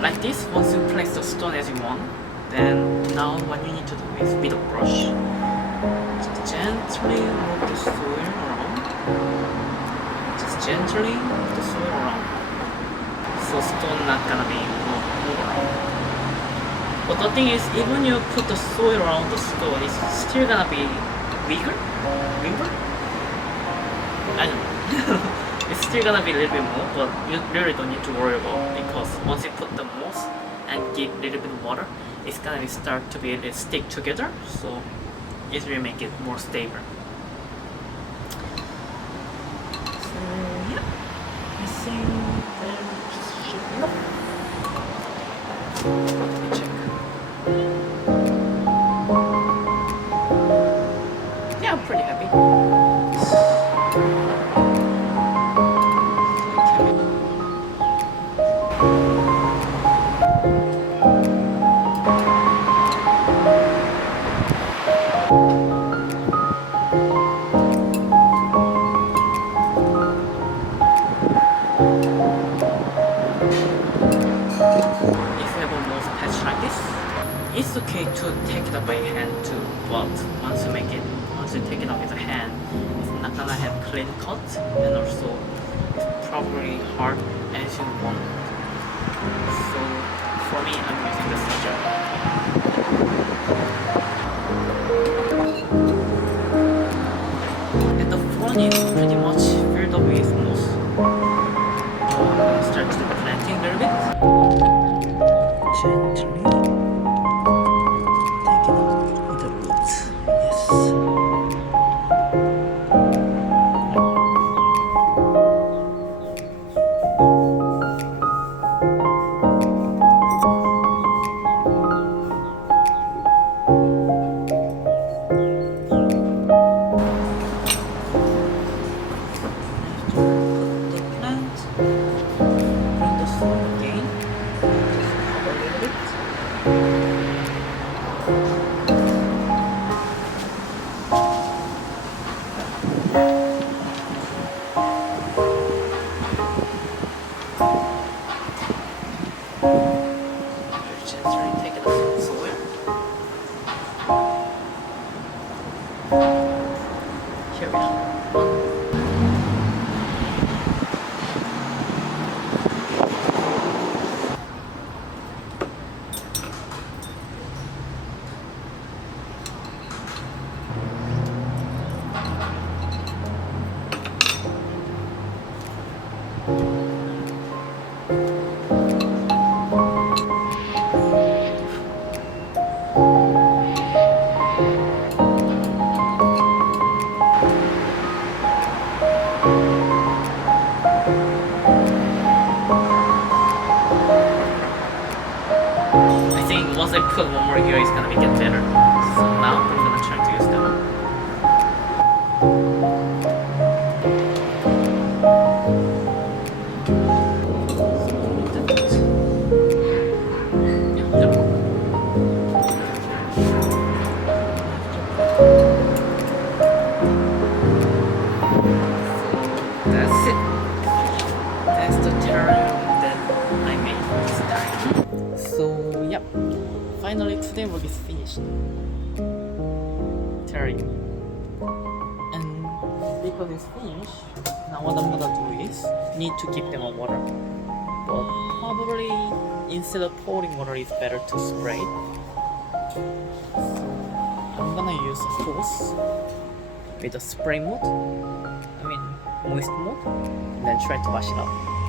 Like this, once you place the stone as you want, then now what you need to do is with a brush, just gently move the soil around. Just gently move the soil around. So stone not gonna be move around. But the thing is, even you put the soil around the stone, it's still gonna be weaker? I don't know. It's still gonna be a little bit more, but you really don't need to worry about it, because once you put the moss and give a little bit of water, it's gonna start to be a little stick together, so it will make it more stable. So yeah, I think that should be enough. Let me check. Yeah, I'm pretty happy. It's okay to take it up by hand too, but once you take it up with a hand, it's not gonna have clean cut, and also it's probably hard as you want. So for me, I'm using the scissor. And the front is pretty much filled up with moss. So I'm gonna start to planting a little bit. Gently. Once I put one more here, it's gonna get better. So now I'm gonna try to use that one. finally today work is finished. Telling me. And because it's finished, now what I'm gonna do is need to keep them on water. But probably instead of pouring water, it's better to spray. I'm gonna use a hose with a spray mode, moist mode, and then try to wash it out.